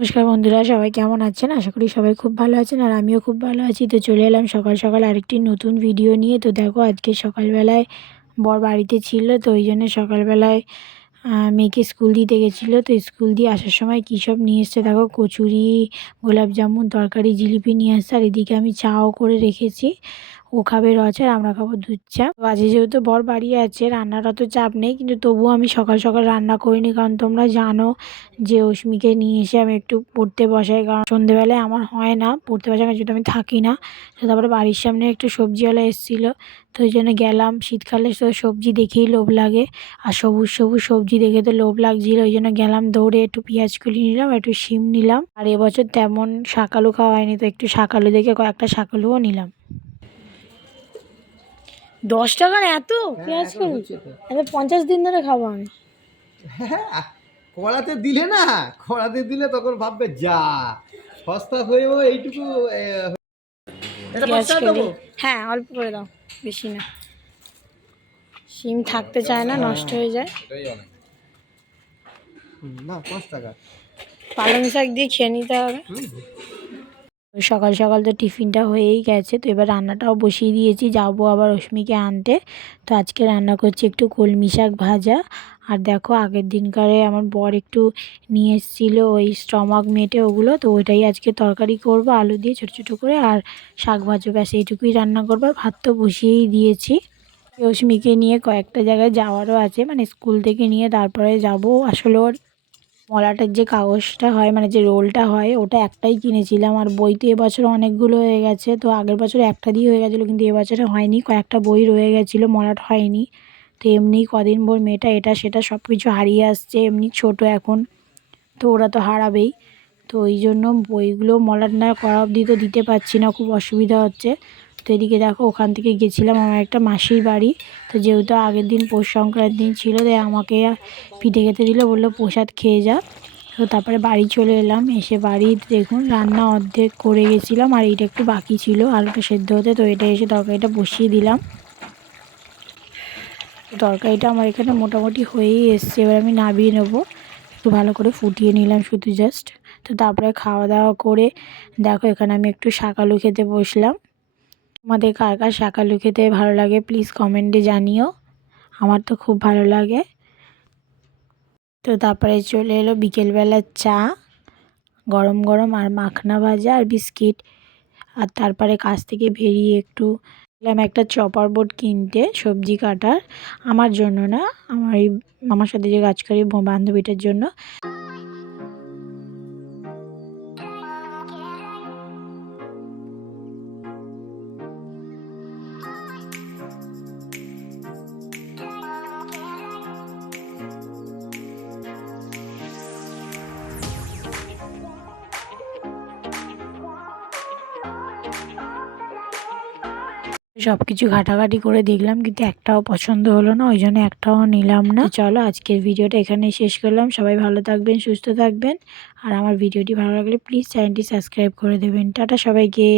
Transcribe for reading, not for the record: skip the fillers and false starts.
নমস্কার বন্ধুরা, সবাই কেমন আছেন? আশা করি সবাই খুব ভালো আছেন আর আমিও খুব ভালো আছি। তো চলে এলাম সকাল সকাল আরেকটি নতুন ভিডিও নিয়ে। তো দেখো আজকে সকালবেলায় বর বাড়িতে ছিল, তো ওই জন্য সকালবেলায় মেয়েকে স্কুল দিতে গেছিলো। তো স্কুল দিয়ে আসার সময় কী সব নিয়ে এসছে দেখো, কচুরি, গোলাপ জামুন, তরকারি, জিলিপি নিয়ে এসছে। আর এদিকে আমি চাও করে রেখেছি, ও খাবে রচ আর আমরা খাবো দুধ চা। আজকে যেহেতু বর বাড়ি আছে, রান্নার অত চাপ নেই, কিন্তু তবুও আমি সকাল সকাল রান্না করিনি, কারণ তোমরা জানো যে অস্মিকে নিয়ে এসে আমি একটু পড়তে বসাই, কারণ সন্ধেবেলায় আমার হয় না পড়তে বসার, কারণ যেহেতু আমি থাকি না। তো তারপরে বাড়ির সামনে একটু সবজিওয়ালা এসেছিলো, তো ওই জন্য গেলাম। শীতকালে তো সবজি দেখেই লোভ লাগে, আর সবুজ সবুজ সবজি দেখে তো লোভ লাগছিলো, ওই জন্য গেলাম দৌড়ে। একটু পেঁয়াজ কুলি নিলাম, একটু শিম নিলাম। আর এবছর তেমন শাক আলু খাওয়া হয়নি, তো একটু শাক আলু দেখে কয়েকটা শাক আলুও নিলাম। 10 টাকার এত পেঁয়াজ কলি? 50 দিন ধরে খাবো আমি। কড়াতে দিলে না, কড়াতে দিলে তখন ভাববে যা সস্তা হয়েও এইটুকু। হ্যাঁ, অল্প করে দাও, বেশি না। শিম থাকতে চায় না, নষ্ট হয়ে যায়। না 5 টাকা পালং শাক দিয়ে খেয়ে নিতে হবে। সকাল সকাল তো টিফিনটা হয়েই গেছে, তো এবার রান্নাটাও বসিয়ে দিয়েছি, যাবো আবার অস্মিকে আনতে। তো আজকে রান্না করছি একটু কলমি শাক ভাজা। আর দেখো আগের দিনকারে আমার বর একটু নিয়ে এসেছিলো ওই স্টমাক মেটে, ওগুলো তো ওইটাই আজকে তরকারি করব আলু দিয়ে ছোটো ছোটো করে, আর শাক ভাজো, ব্যাস এইটুকুই রান্না করবো। আর ভাত তো বসিয়েই দিয়েছি। অস্মিকে নিয়ে কয়েকটা জায়গায় যাওয়ারও আছে, মানে স্কুল থেকে নিয়ে তারপরে যাব। আসলে ওর মলাটের যে কাগজটা হয়, মানে যে রোলটা হয়, ওটা একটাই কিনেছিলাম। আর বই তো এবছর অনেকগুলো হয়ে গেছে, তো আগের বছর একটা দিয়ে হয়ে গেছিলো, কিন্তু এবছরে হয়নি, কয়েকটা বই রয়ে গেছিলো, মলাট হয়নি। তো এমনি কদিন ভোর মেয়েটা এটা সেটা সব কিছু হারিয়ে আসছে, এমনি ছোট এখন, তো ওরা তো হারাবেই। তো ওই জন্য বইগুলো মলাট না করা অবধি তো দিতে পারছি না, খুব অসুবিধা হচ্ছে। তো এদিকে দেখো ওখান থেকে গেছিলাম আমার একটা মাসির বাড়ি। তো যেহেতু আগের দিন পৌষ সংক্রান্তি ছিল, তাই আমাকে পিঠে খেতে দিল, বললো প্রসাদ খেয়ে যা। তো তারপরে বাড়ি চলে এলাম। এসে বাড়ি দেখুন রান্না অর্ধেক করে গেছিলাম, আর এটা একটু বাকি ছিল আলুটা সেদ্ধ হতে, তো এটা এসে তরকারিটা বসিয়ে দিলাম। তরকারিটা আমার এখানে মোটামুটি হয়েই এসছে, এবার আমি নামিয়ে নেবো। একটু ভালো করে ফুটিয়ে নিলাম শুধু জাস্ট। তো তারপরে খাওয়া দাওয়া করে দেখো এখানে আমি একটু শাক আলু খেতে বসলাম। আমাদের কার কার শাক আলু খেতে ভালো লাগে প্লিজ কমেন্টে জানিও, আমার তো খুব ভালো লাগে। তো তারপরে চলে এলো বিকেলবেলার চা, গরম গরম, আর মাখনা ভাজা আর বিস্কিট। আর তারপরে কাজ থেকে বেরিয়ে একটু গেলাম একটা চপার বোর্ড কিনতে, সবজি কাটার, আমার জন্য না, আমার সাথে যে কাজ করি বান্ধবীটার জন্য। সব কিছু ঘাটাঘাটি করে দেখলাম, কিন্তু একটাও পছন্দ হলো না, ওই জন্য একটাও নিলাম না। চলো আজকের ভিডিওটা এখানেই শেষ করলাম। সবাই ভালো থাকবেন, সুস্থ থাকবেন, আর আমার ভিডিওটি ভালো লাগলে প্লিজ চ্যানেলটি সাবস্ক্রাইব করে দেবেন। টাটা সবাইকে।